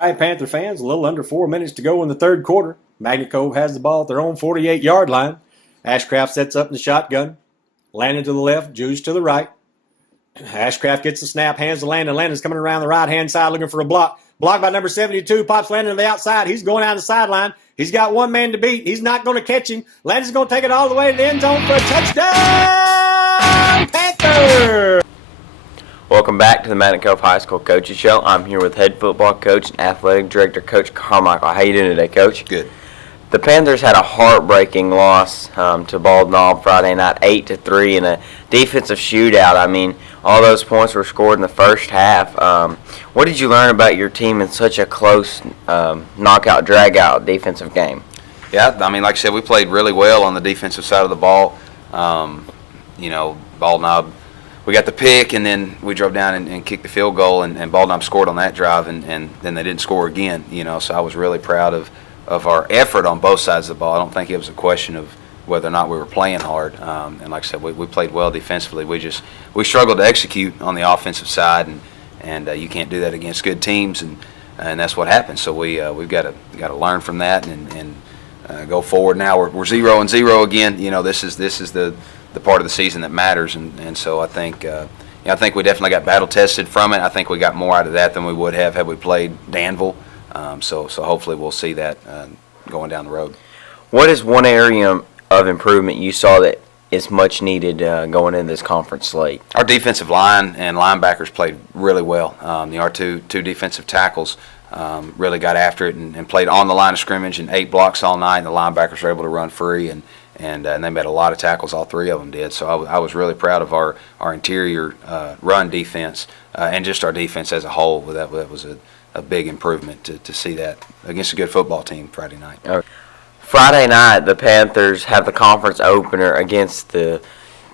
All right, Panther fans, a little under 4 minutes to go in the third quarter. Magnet Cove has the ball at their own 48-yard line. Ashcraft sets up in the shotgun. Landon to the left, Juice to the right. Ashcraft gets the snap, hands to Landon. Landon's coming around the right-hand side looking for a block. Blocked by number 72, pops Landon to the outside. He's going out the sideline. He's got one man to beat. He's not going to catch him. Landon's going to take it all the way to the end zone for a touchdown, Panther! Welcome back to the Magnet Cove High School Coaches Show. I'm here with head football coach and athletic director, Coach Cramikle. How you doing today, Coach? Good. The Panthers had a heartbreaking loss to Bald Knob Friday night, 8-3, in a defensive shootout. I mean, all those points were scored in the first half. What did you learn about your team in such a close knockout, drag-out defensive game? Yeah, I mean, like I said, we played really well on the defensive side of the ball. Bald Knob, we got the pick, and then we drove down and kicked the field goal, and Bald Knob scored on that drive, and then they didn't score again. So I was really proud of our effort on both sides of the ball. I don't think it was a question of whether or not we were playing hard. And like I said, we played well defensively. We struggled to execute on the offensive side, and you can't do that against good teams, and that's what happened. So we've got to learn from that and go forward. Now we're 0-0 again. This is the part of the season that matters, and so I think we definitely got battle tested from it. I think we got more out of that than we would have had we played Danville. So hopefully we'll see that going down the road. What is one area of improvement you saw that is much needed going into this conference slate? Our defensive line and linebackers played really well. Our two defensive tackles really got after it and played on the line of scrimmage and 8 blocks all night. And the linebackers were able to run free and they made a lot of tackles. All 3 of them did. So I was really proud of our interior run defense and just our defense as a whole. That was a big improvement to see that against a good football team Friday night. Friday night, the Panthers have the conference opener against the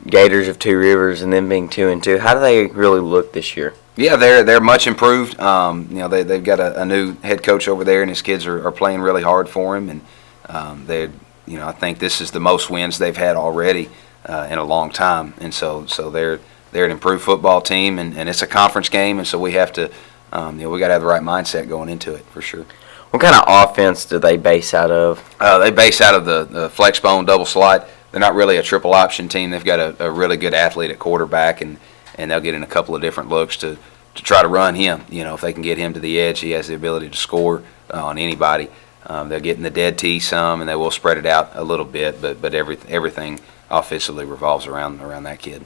Gators of Two Rivers, and them being 2-2. How do they really look this year? Yeah, they're much improved. They've got a new head coach over there, and his kids are playing really hard for him. And I think this is the most wins they've had already in a long time. And so they're an improved football team, and it's a conference game, and so we have to. We got to have the right mindset going into it for sure. What kind of offense do they base out of? They base out of the flex bone double slot. They're not really a triple option team. They've got a really good athlete at quarterback, and they'll get in a couple of different looks to try to run him. If they can get him to the edge, he has the ability to score on anybody. They'll get in the dead tee some, and they will spread it out a little bit, but everything offensively revolves around that kid.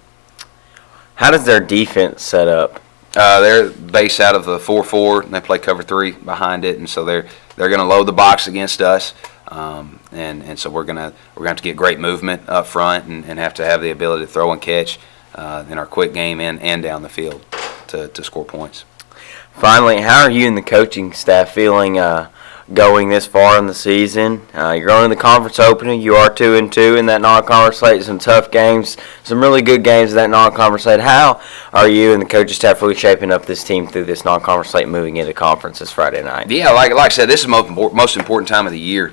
How does their defense set up? They're based out of the 4-4, and they play cover 3 behind it, and so they're going to load the box against us, and so we're going to have to get great movement up front and have to have the ability to throw and catch in our quick game and down the field to score points. Finally, how are you and the coaching staff feeling going this far in the season? You're going to the conference opener. You are 2-2 in that non-conference slate. Some tough games, some really good games in that non-conference slate. How are you and the coaching staff really shaping up this team through this non-conference slate, moving into conference this Friday night? Yeah, like I said, this is the most important time of the year.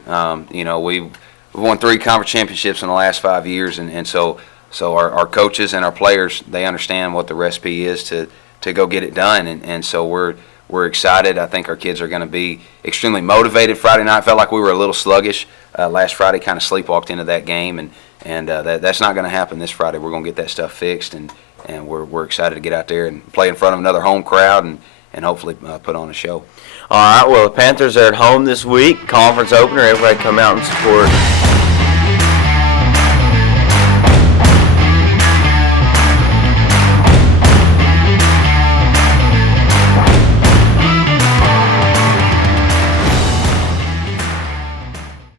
We've won 3 conference championships in the last 5 years, and so our coaches and our players, they understand what the recipe is to go get it done, and so we're excited. I think our kids are going to be extremely motivated Friday night. Felt like we were a little sluggish last Friday, kind of sleepwalked into that game, and that's not going to happen this Friday. We're going to get that stuff fixed, and we're excited to get out there and play in front of another home crowd and hopefully put on a show. All right, well, the Panthers are at home this week, conference opener. Everybody come out and support